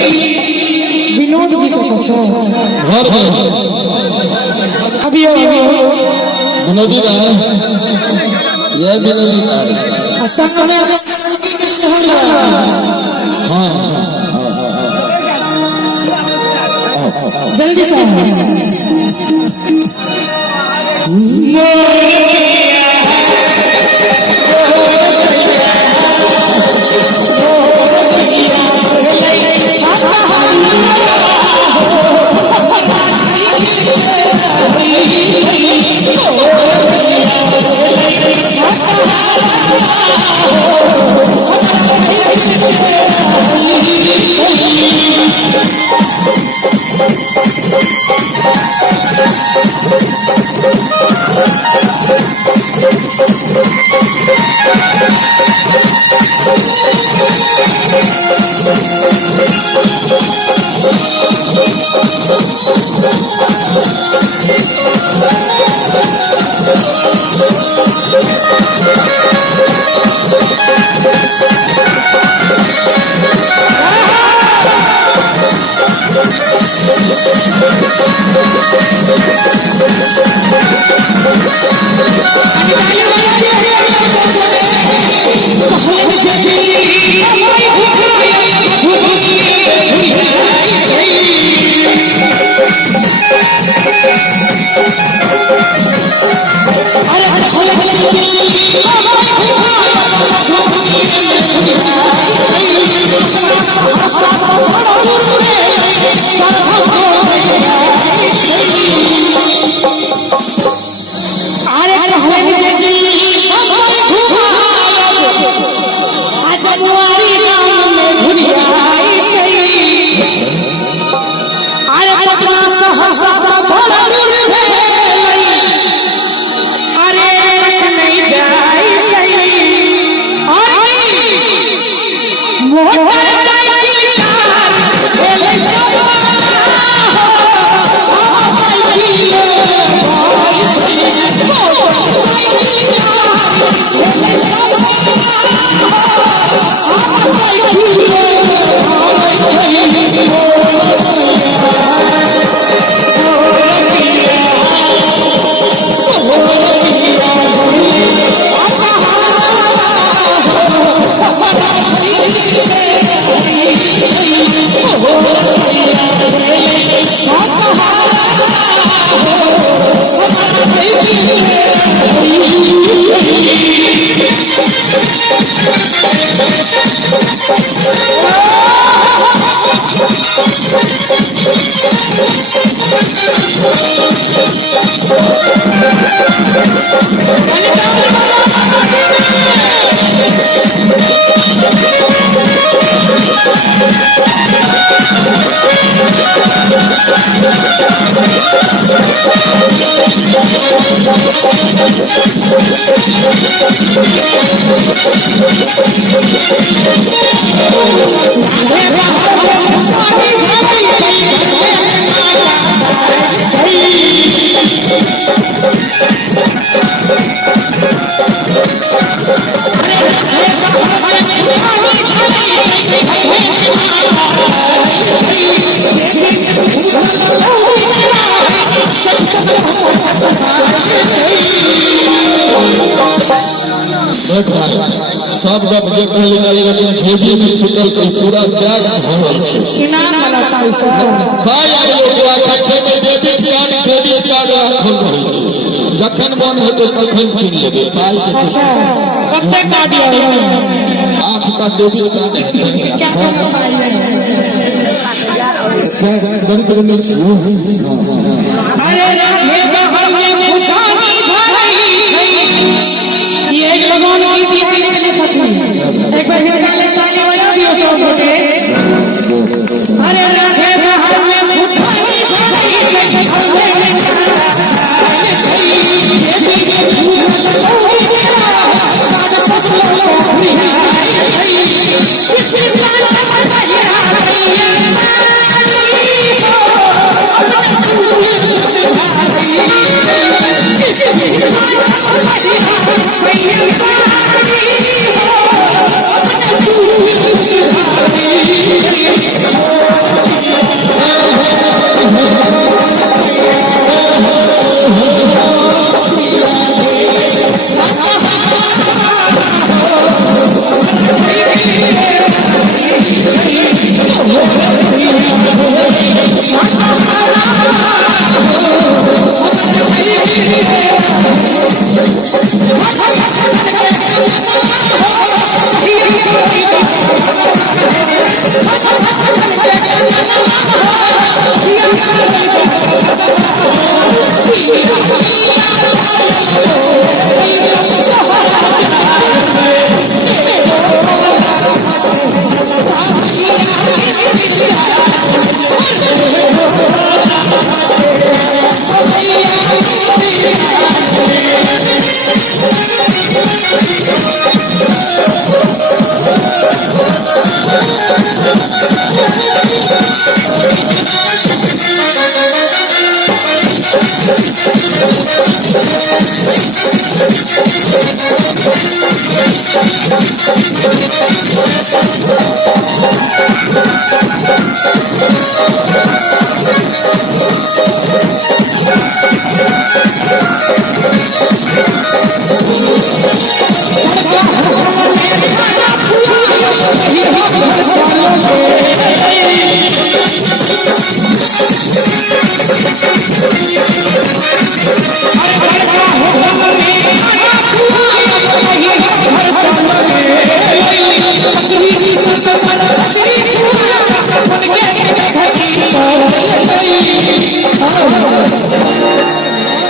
विनोद जी को पूछो घर में अभी विनोदी का ये विनोदी का संग में हाँ जल्दी से सब गप जे कहली गई लेकिन झेजी में छुटल के पूरा त्याग भरल छै इनाम वाला पैसा ताई आइ लोग आखै छै डेबिट कार्ड क्रेडिट कार्ड राखल रहै छै जखन मन हेतै तखन कीन लेबै ताई के अच्छा कते कार्ड है 8 का डेबिट कार्ड है क्या अरे ये बहर में फुटानी झरई छै ये भगवान की दीदी ने छथि एक बार हिरने ताली बजा दियो सबके अरे रखे बहर में फुटानी झरई छै खंडे में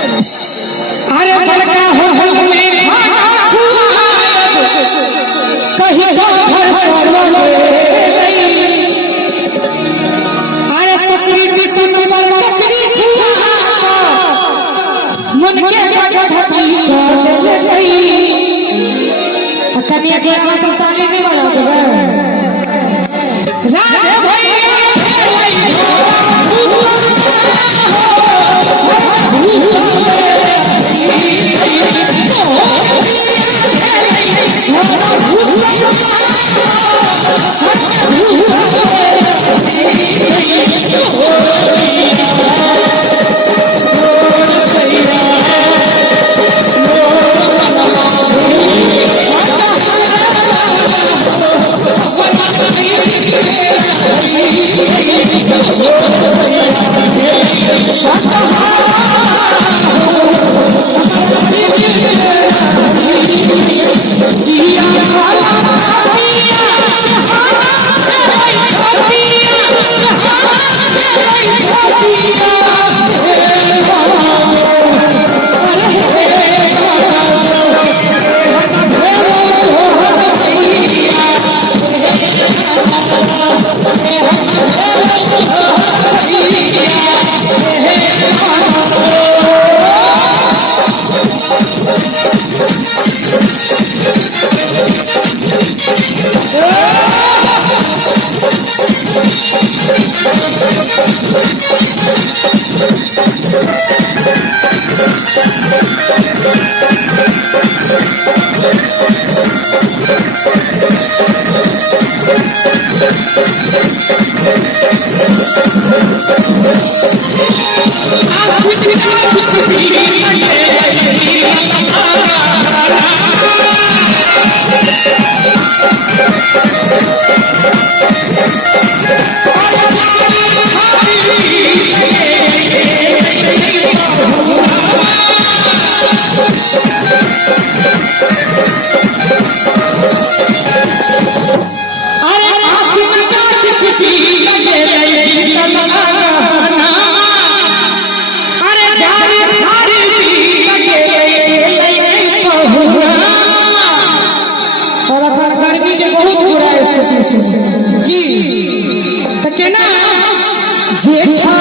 अरे बड़का होटल में खाना खुआब कहीं तो घर सोलो अरे ससुरी दिसुन पर कचरी खुआब मन के गठठी कर गई कन्या के संसारी नहीं वाला राधे भैया जेठा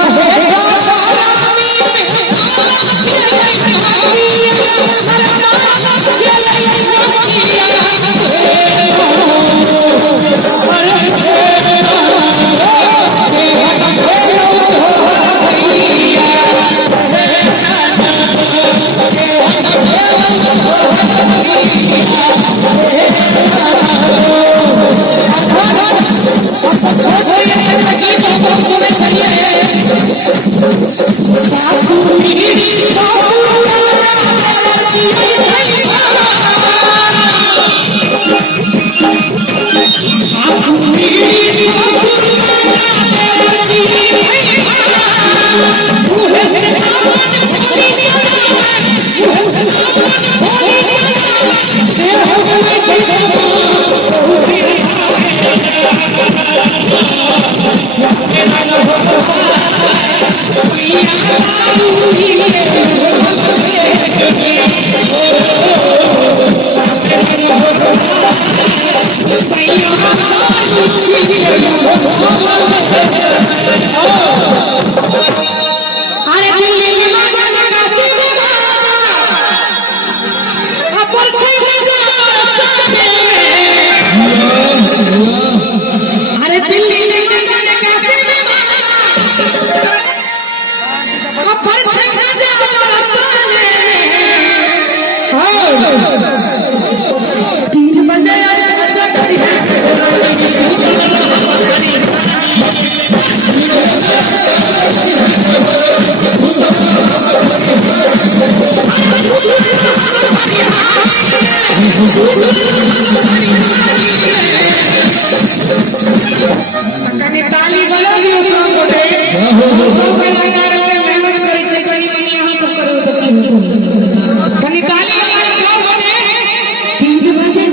Say तीन बजे आया बच्चा करी कनी ताली बजा दियो सब गोटे सब कलाकार एते मेहनत करै छै कनी मनी अहाँ सब करू त कनी ताली बजा सब गोटे 3 बजे